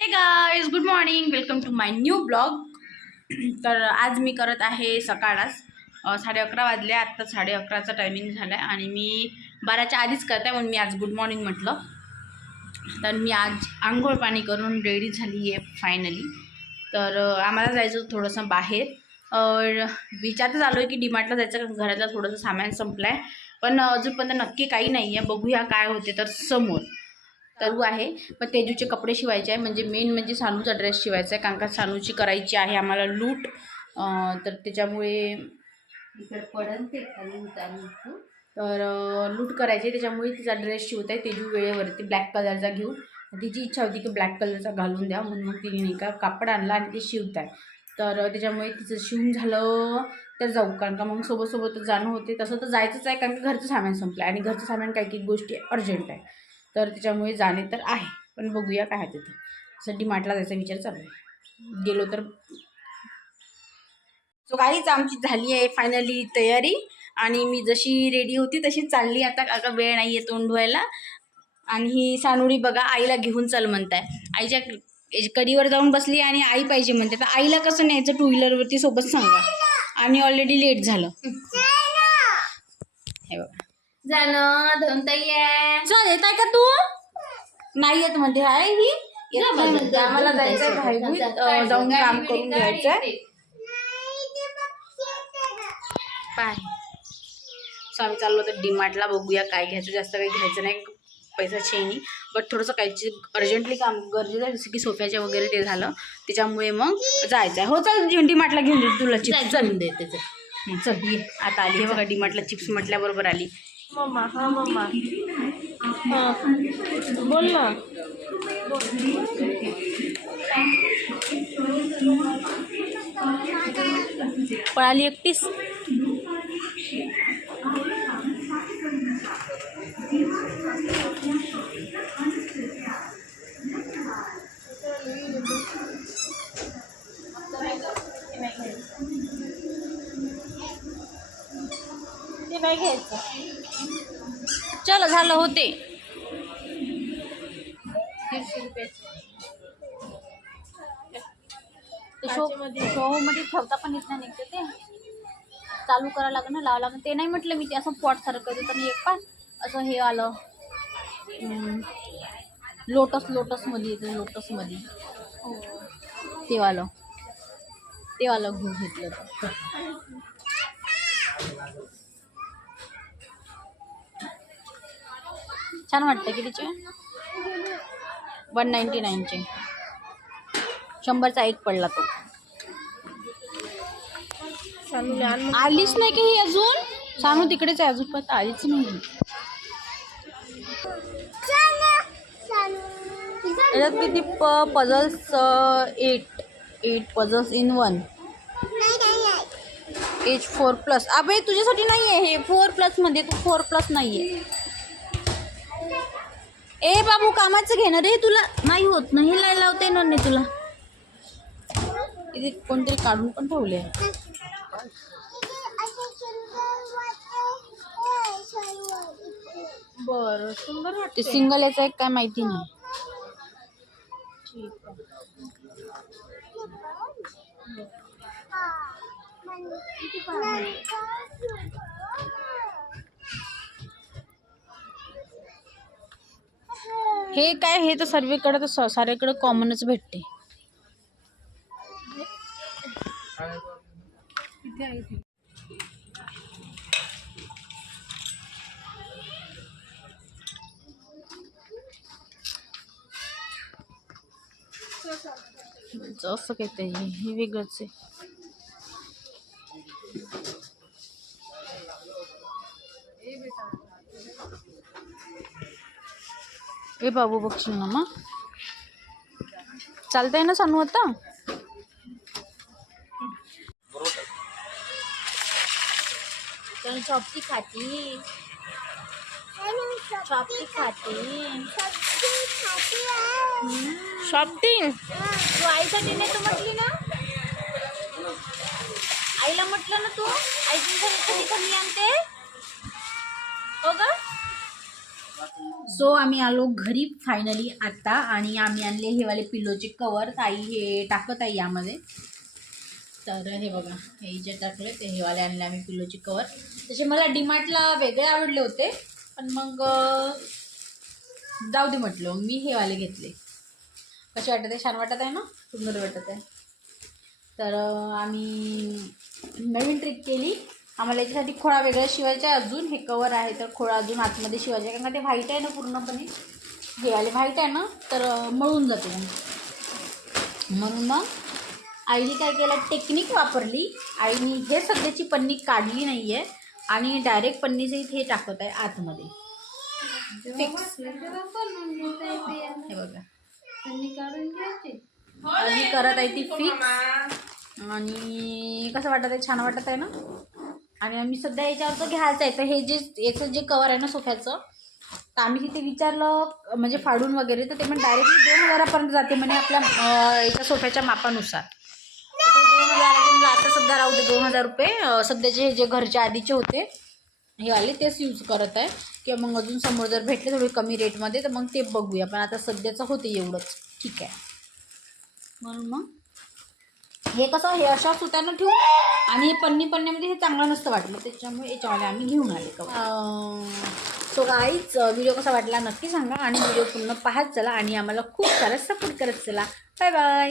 हे guys good morning welcome to my new blog तर आज मी करत आहे सकाळच. साडे अकरा वाजले आत्ता साडे अकराचा टायमिंग झाला आहे आणि मी बाराच्या आधीच करत आहे म्हणून मी आज गुड मॉर्निंग म्हटलं. तर मी आज आंघोळ पाणी करून रेडी झाली आहे फायनली तर आम्हाला जायचं थोडंसं बाहेर. विचार तर चालू आहे की डीमार्टला जायचं कारण घरातलं थोडंसं सामान संपलं आहे पण अजूनपर्यंत नक्की काही नाही आहे बघूया काय होते तर समोर. तरू आहे. पण तेजूचे कपडे शिवायचे आहे. म्हणजे मेन म्हणजे सानूचा ड्रेस शिवायचा आहे. कारण का सानूची करायची आहे. आम्हाला लूट. तर त्याच्यामुळे पडन ते तर लूट करायची आहे. त्याच्यामुळे तिचा ड्रेस शिवत आहे तेजू वेळेवरती. ब्लॅक कलरचा घेऊन. तिची इच्छा होती की ब्लॅक कलरचा घालून द्या. म्हणून मग तिने नाही का कापड आणला आणि ते शिवत आहे तर त्याच्यामुळे तिचं शिवून झालं तर जाऊ. कारण का मग सोबतसोबतच जाणं होते. तसं तर जायचंच आहे. कारण का घरचं सामान संपलं आहे आणि घरचं सामान काही काही गोष्टी अर्जंट आहे. तर त्याच्यामुळे जाणे तर आहे. पण बघूया काय आहे तिथं असं डिमार्टला जायचा विचार चालू आहे. गेलो तर सो काहीच आमची झाली आहे फायनली तयारी. आणि मी जशी रेडी होती तशी चालली. आता का वेळ नाही आहे तोंड धुवायला. आणि ही सानुरी बघा आईला घेऊन चल म्हणताय. आईच्या कडीवर जाऊन बसली आणि आई पाहिजे म्हणते. तर आईला कसं न्यायचं टू व्हीलरवरती सोबत सांगा. आणि ऑलरेडी लेट झालं. हे बघा. जाणं धनताई आहे. येत आहे का तू? नाही येत म्हणते. आहे ही? येत नाही म्हणते. आम्हाला जायचं अं, जाऊन काम करून गाडी घ्यायचं येते. पाय सो आम्ही चाललो तर डीमार्टला. बघूया काय घ्यायचं. जास्त काही घ्यायचं नाही. पैसा छेनी बट थोडंसं काहीची अर्जंटली काम गरजेचं आहे. जसं की सोफ्याच्या वगैरे ते झालं. त्याच्यामुळे मग जायचं आहे हो चल डीमार्टला घेऊन देऊ तुला चिप्स चल दे त्याचं चल. आता आली. हे बघा डीमार्टला चिप्स म्हटल्याबरोबर आली. मम्मा हा मम्मा. हा बोल ना पळाली एकटीस ते नाही घ्यायचं चल झालं होते. शो शोमध्ये ठेवता पण नाही निघते ते. चालू करावं लागेल ना लावावं लागेल. ते नाही म्हटलं मी ते असं पॉट सारखं देतं आणि एक पण असं हे आलं. लोटस लोटसमध्ये येतं लोटसमध्ये ते वालं. ते वालं घेऊन घेतलं. छान वाटतं कितीचे वन नाईन्टी नाईनचे शंभरचा एक पडला तो. आलीच नाही की ही अजून? सांगू तिकडेच आहे अजून पण आलीच नाही त्याच्यात किती प puzzles eight eight puzzles in one edge four plus अबे तुझ्यासाठी नाही आहे हे फोर प्लसमध्ये तू फोर प्लस नाही आहे ए बाबू कामाचं घेणार रे तुला. नाही होत नाही लाई लावते ना नाही तुला. इथे कोणतरी काढून पण ठेवले. आहे बरं सुंदर ते वाटते सिंगल याचं एक काय माहिती नाही. हे काय हे तर सर्वीकडे तर सारेकडे कॉमनच भेटते. असं काही हे वेगळंच आहे. ए बाबू बघशील ना मग चालतंय ना सांगू आता चॉपटी खाती चॉपटी खाती शॉपिंग तू आईसाठी नाही तू म्हटली ना आईला म्हटलं ना तू आई तुझ्यासाठी कधी कमी आणते हो ग सो आम्ही आलो घरी फायनली आत्ता आणि आम्ही आणले हे वाले पिलोचे कवर ताई हे टाकत आहे यामध्ये. तर हे बघा हे जे टाकले ते हे वाले आणले आम्ही पिलोचे कवर तसे मला डिमार्टला वेगळे आवडले होते पण मग जाऊ दे म्हटलं मी हे वाले घेतले. कसे वाटत आहे? छान वाटत आहे ना? सुंदर वाटत आहे. तर आम्ही नवीन ट्रिक केली. आम्हाला याच्यासाठी खोळा वेगळा शिवायचा अजून हे कवर आहे. तर खोळा अजून आतमध्ये शिवायचे आहे. कारण का ते व्हाईट आहे ना पूर्णपणे? हे आले व्हाईट आहे ना? तर मळून जाते. म्हणून मग आईने काय केलं? टेक्निक वापरली. आईने हे सध्याची पन्नी काढली नाही आहे आणि डायरेक्ट पन्नीचं इथे हे टाकत आहे आतमध्ये. फिक्स हे बघा. आधी करत आहे ती फिक्स आणि कसं वाटत आहे? छान वाटत आहे ना? आणि आम्ही सध्या याच्यावर तर घ्यायचं आहे. तर हे जे याचं जे कवर आहे ना सोफ्याचं तर आम्ही तिथे विचारलं म्हणजे फाडून वगैरे तर ते पण डायरेक्टली दोन हजारापर्यंत जाते म्हणे आपल्या एका याच्या सोफ्याच्या मापानुसार. दोन हजार आता सध्या राहू दे दोन हजार रुपये. सध्याचे हे जे घरच्या आधीचे होते हे आले तेच यूज करत आहे. किंवा मग अजून समोर जर भेटले थोडी कमी रेटमध्ये तर मग ते बघूया. पण आता सध्याचं होते एवढंच. ठीक आहे. म्हणून मग? हे कसं हे अशा सुत्यानं ठेवून आणि हे पन्नी पन्नीमध्ये हे चांगलं नसतं वाटलं त्याच्यामुळे याच्यावाले आम्ही घेऊन आले का सो आईच व्हिडिओ कसा वाटला नक्की सांगा आणि व्हिडिओ पूर्ण पाहत चला आणि आम्हाला खूप सारा सपोर्ट करत चला. Bye bye